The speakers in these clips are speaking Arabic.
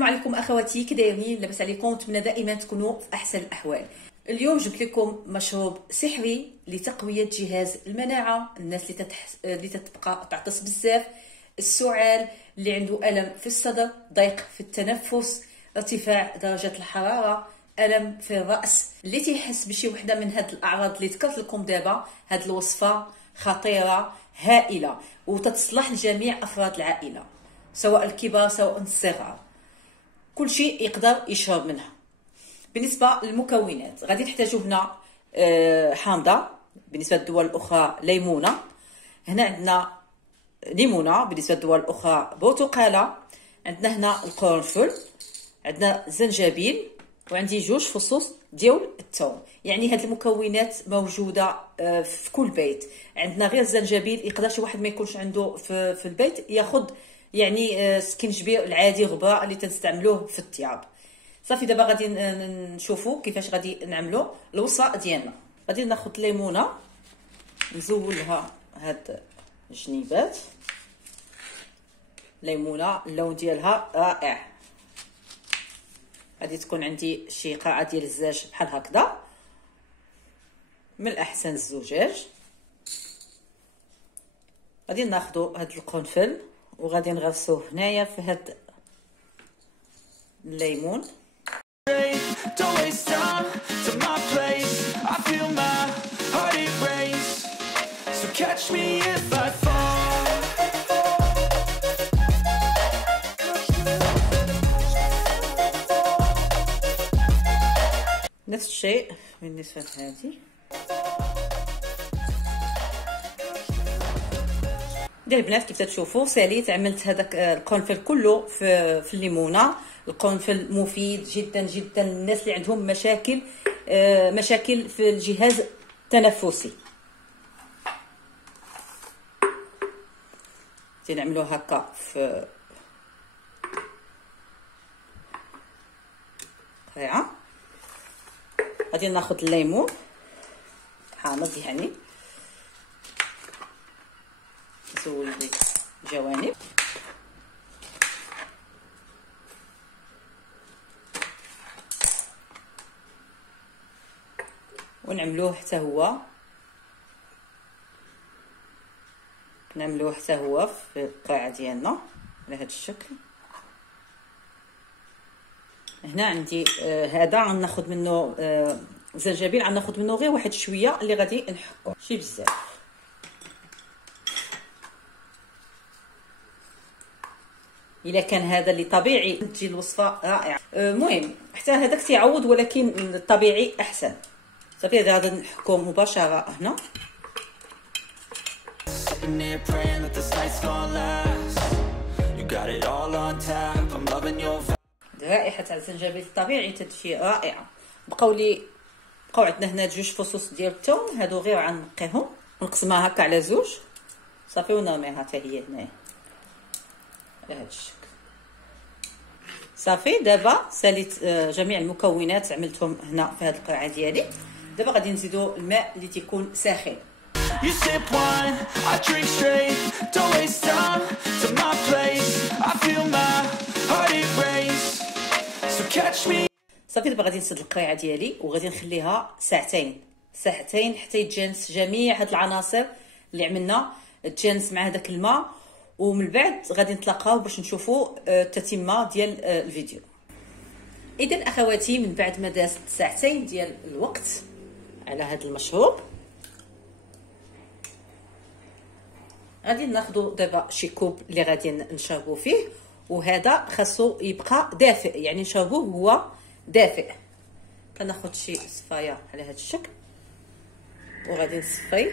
السلام عليكم اخواتي، كي دايرين؟ لاباس عليكم؟ نتمنى دائما تكونوا في احسن الاحوال. اليوم جبت لكم مشروب سحري لتقويه جهاز المناعه. الناس اللي تتبقى تعطس بزاف، السعال، اللي عنده الم في الصدر، ضيق في التنفس، ارتفاع درجه الحراره، الم في الراس، اللي تيحس بشي وحده من هاد الاعراض اللي ذكرت لكم دابا. هاد الوصفه خطيره هائله وتتصلح لجميع افراد العائله، سواء الكبار سواء الصغار، كل شيء يقدر يشرب منها. بالنسبه للمكونات غادي نحتاجو هنا حامضه، بالنسبه للدول الاخرى ليمونه. هنا عندنا ليمونه، بالنسبه للدول الاخرى برتقاله. عندنا هنا القرنفل، عندنا زنجبيل، وعندي 2 فصوص ديال الثوم. يعني هاد المكونات موجوده في كل بيت. عندنا غير الزنجبيل، يقدر شي واحد ما يكونش عنده في البيت ياخذ يعني سكينجبير العادي غبره اللي تنستعملوه في الطياب. صافي دابا غادي نشوفوا كيفاش غادي نعملوا الوصفه ديالنا. غادي ناخذ ليمونه نزولها هاد الجنيبات. ليمونه اللون ديالها رائع. غادي تكون عندي شي قاعه ديال الزاج بحال هكذا، من الاحسن الزجاج. غادي ناخذوا هاد القرنفل وغادي نغرسوه هنايا في هاد الليمون. نفس الشيء بالنسبه لهذه. ديال البنات كيف تشوفوا ساليت عملت هذاك القرنفل كله في الليمونه. القرنفل مفيد جدا جدا للناس اللي عندهم مشاكل في الجهاز التنفسي. نعملوه هكا في قطعه. غادي ناخذ الليمون حامض، يعني نزول لي الجوانب. ونعملوه حتى هو في القاعه ديالنا على هذا الشكل. هنا عندي هذا غناخذ منه زنجبيل، غناخذ منه غير واحد شويه اللي غادي نحكو، ماشي بزاف. الا كان هذا اللي طبيعي تجي الوصفه رائعه. المهم حتى هذاك تيعوض، ولكن الطبيعي احسن. صافي غادي نحكو مباشره هنا. رائحه تاع الزنجبيل الطبيعي تجي رائعه. بقاو عندنا هنا 2 فصوص ديال الثوم، هادو غير غنقيهم ونقسمها هكا على 2 صافي ونرميها حتى هي هنايا على هذا الشكل. صافي دابا ساليت جميع المكونات عملتهم هنا في هذه القرعه ديالي. دابا غادي نزيدوا الماء اللي تيكون ساخن. صافي دابا غادي نسد القريعه ديالي وغادي نخليها ساعتين حتى يتجانس جميع هاد العناصر اللي عملنا، تجانس مع هذاك الماء. ومن بعد غادي نتلاقاو باش نشوفوا التتمه ديال الفيديو. اذا اخواتي، من بعد ما دازت ساعتين ديال الوقت على هذا المشروب، غادي ناخذوا دابا شي كوب اللي غادي نشربوا فيه. وهذا خاصو يبقى دافئ، يعني نشربوه هو دافئ. كناخذ شي صفايه على هذا الشكل وغادي نصفي.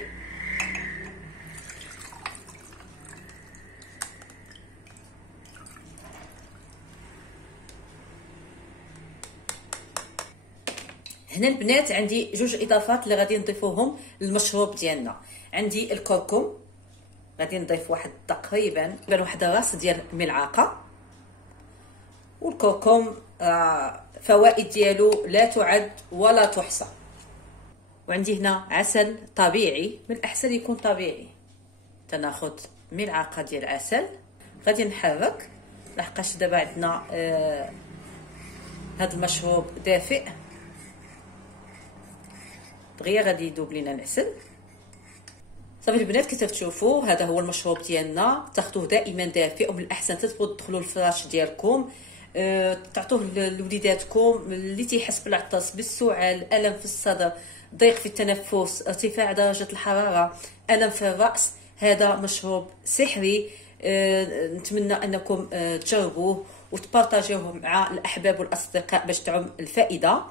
هنا البنات عندي 2 اضافات اللي غادي نضيفوهم للمشروب ديالنا. عندي الكركم، غادي نضيف تقريبا واحد راس ديال الملعقه. والكركم فوائد ديالو لا تعد ولا تحصى. وعندي هنا عسل طبيعي، من الاحسن يكون طبيعي. تناخذ ملعقه ديال العسل، غادي نحرك لحقاش دابا عندنا هذا المشروب دافئ دغيا غادي يذوب لينا العسل. صافي البنات كيف تشوفوا هذا هو المشروب ديالنا، تاخذوه دائما دافئ، ومن الاحسن تبغوا تدخلوا الفراش ديالكم تعطوه لوليداتكم اللي تيحس بالعطس، بالسعال، الم في الصدر، ضيق في التنفس، ارتفاع درجه الحراره، الم في الراس. هذا مشروب سحري، نتمنى انكم تجربوه وتبارطاجيوه مع الاحباب والاصدقاء باش تعم الفائده.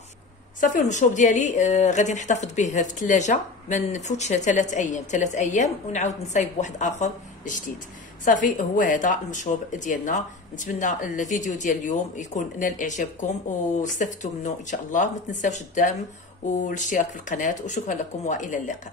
صافي المشروب ديالي غادي نحتفظ به في الثلاجه ما نفوتش 3 ايام ونعاود نصايب واحد اخر جديد. صافي هو هذا المشروب ديالنا. نتمنى الفيديو ديال اليوم يكون نال اعجابكم واستفدتوا منه ان شاء الله. ما تنساوش الدعم والاشتراك في القناه، وشكرا لكم والى اللقاء.